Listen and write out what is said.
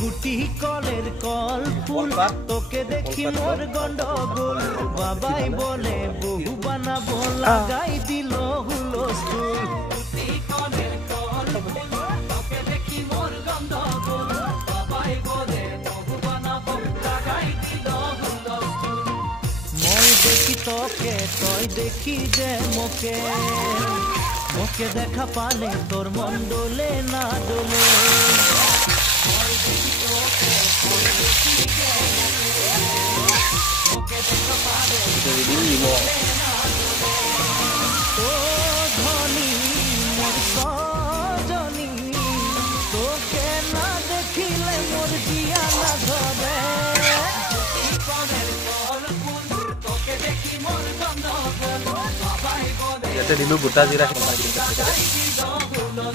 গুটি কলের কল ফুল তোকে দেখি মোর গন্ডগোল বাবাই বলে বহু বানাবো লাগাই দিল হুলস্থুল গুটি কলের কল ফুল তোকে দেখি মোর গন্ডগোল বাবাই বলে বহু বানাবো লাগাই দিল হুলস্থুল মই দেখি তোকে তই দেখি যে মোকে মোকে দেখা পালে তোর মন ডোলে না ডোলে ধনী মোর সজনী তোকে না দেখিলে মোর জিয়া না ধরে ইয়াতে দিলো গোটা জিৰা